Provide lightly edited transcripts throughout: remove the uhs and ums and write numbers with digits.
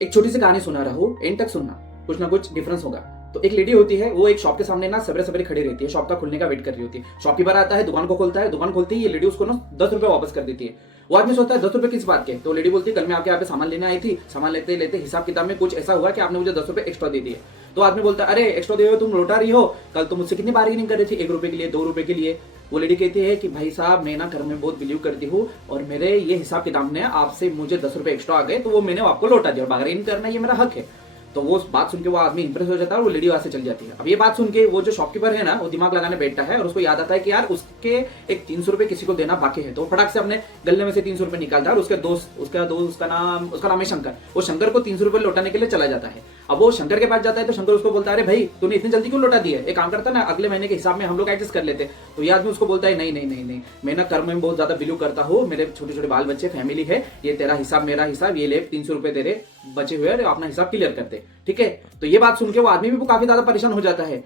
एक छोटी सी कहानी सुना रहा हूँ, एंड तक सुनना, कुछ ना कुछ डिफरेंस होगा। तो एक लेडी होती है, वो एक शॉप के सामने ना सवेरे सवेरे खड़ी रहती है, शॉप का खुलने का वेट कर रही होती है। शॉपकीपर आता है, दुकान को खोलता है, दुकान खोलते ही ये लेडी उसको ना 10 रुपए वापस कर देती है। वो आदमी सोचता है 10 रुपए किस बात के? तो लेडी बोलती है कल मैं आपके यहाँ पे सामान लेने आई थी, सामान लेते लेते हिसाब किताब में कुछ ऐसा हुआ कि आपने मुझे 10 रुपए एक्स्ट्रा दे दिए। तो आदमी बोलता है अरे एक्स्ट्रा दे हो, तुम लौटा रही हो, कल तुम मुझसे कितनी बार्गेनिंग कर रही थी, 1 रुपए के लिए, 2 रुपए के लिए। वो लेडी कहती है कि भाई साहब मैं ना घर में बहुत बिलीव करती हूँ और मेरे ये हिसाब किताब ने आपसे मुझे 10 रुपए एक्स्ट्रा आ गए तो वो मैंने आपको लौटा दिया और बार्गेनिंग करना ये मेरा हक है। तो वो बात सुन के वो आदमी इंप्रेस हो जाता है और वो लेडी वहां से चल जाती है। अब ये बात सुन के वो जो शॉपकीपर है ना, वो दिमाग लगाने बैठता है और उसको याद आता है कि यार उसके एक 300 रुपए किसी को देना बाकी है। तो फटाक से अपने गले में से 300 रुपए निकालता है और उसका नाम है शंकर। वो शंकर को 300 रुपए लौटाने के लिए चला जाता है। अब वो शंकर के पास जाता है तो शंकर उसको बोलता है अरे भाई तूने इतनी जल्दी क्यों लौटा दी है, एक काम करता ना अगले महीने के हिसाब में हम लोग एडजस्ट कर लेते। तो ये आदमी उसको बोलता है नहीं नहीं नहीं नहीं, मैं ना कर्म में बहुत ज्यादा बिलीव करता हूँ, मेरे छोटे छोटे बाल बच्चे फैमिली है, ये तेरा हिसाब मेरा हिसाब, ये ले 300 रुपए तेरे बचे हुए और अपना हिसाब क्लियर करते, ठीक है। तो ये बात सुन के वो आदमी भी काफी ज्यादा परेशान हो जाता है।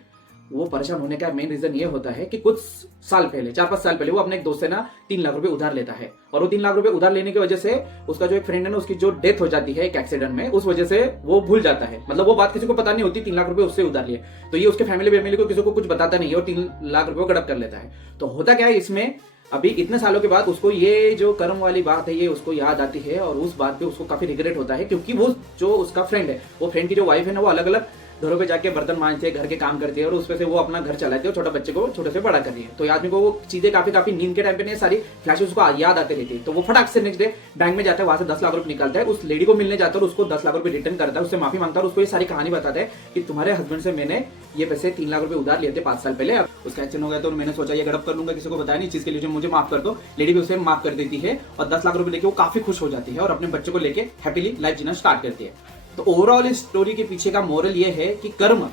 वो परेशान होने का मेन रीजन ये होता है कि कुछ साल पहले 4-5 साल पहले वो अपने एक दोस्त से ना 3 लाख रुपए उधार लेता है और वो 3 लाख रुपए उधार लेने की वजह से उसका जो एक फ्रेंड है ना, उसकी जो डेथ हो जाती है एक एक्सीडेंट में, उस वजह से वो भूल जाता है। मतलब वो बात किसी को पता नहीं होती 3 लाख रुपए उससे उधार लिए। तो ये उसके फैमिली को किसी को कुछ बताता नहीं है और 3 लाख रुपए गड़प कर लेता है। तो होता क्या है इसमें, अभी इतने सालों के बाद उसको ये जो कर्म वाली बात है ये उसको याद आती है और उस बात पे उसको काफी रिग्रेट होता है, क्योंकि वो जो उसका फ्रेंड है, वो फ्रेंड की जो वाइफ है ना, वो अलग अलग घरों पे जाके बर्तन मांजते हैं, घर के काम करती है और उसपे से वो अपना घर चलाती है और छोटा बच्चे को छोटे से बड़ा कर रही है। तो आदमी को वो चीजें काफी नींद के टाइम पे नहीं सारी फ्लैशेस उसको याद आते रहती है। तो वो फटाक से नेक्स्ट डे बैंक में जाता है, वहां से 10 लाख रुपए निकालता है, उस लेडी को मिलने जाता है और उसको 10 लाख रुपए रिटर्न करता है, उससे माफी मांगता है और उसको ये सारी कहानी बताता है कि तुम्हारे हस्बैंड से मैंने ये पैसे 3 लाख रुपए उधार लिए थे 5 साल पहले, उसका एक्सीडेंट हो गया तो मैंने सोचा ये गड़प कर लूंगा, किसी को बताया नहीं, चीज के लिए मुझे माफ कर दो। लेडी भी उसे माफ कर देती है और 10 लाख रुपए लेके वो काफी खुश हो जाती है और अपने बच्चे को लेके हैप्पीली लाइफ जीना स्टार्ट करती है। तो ओवरऑल इस स्टोरी के पीछे का मोरल ये है कि कर्म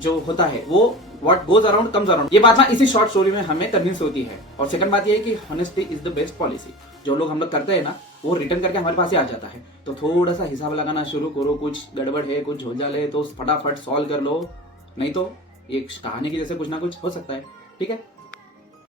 जो होता है वो what goes around comes around, ये बात ना इसी शॉर्ट स्टोरी में हमें कन्विंस होती है। और सेकंड बात ये है कि honesty is the best policy. जो लोग हम लोग करते हैं ना, वो रिटर्न करके हमारे पास ही आ जाता है। तो थोड़ा सा हिसाब लगाना शुरू करो, कुछ गड़बड़ है, कुछ झोलझाल है तो फटाफट सॉल्व कर लो, नहीं तो एक कहानी की जैसे कुछ ना कुछ हो सकता है, ठीक है।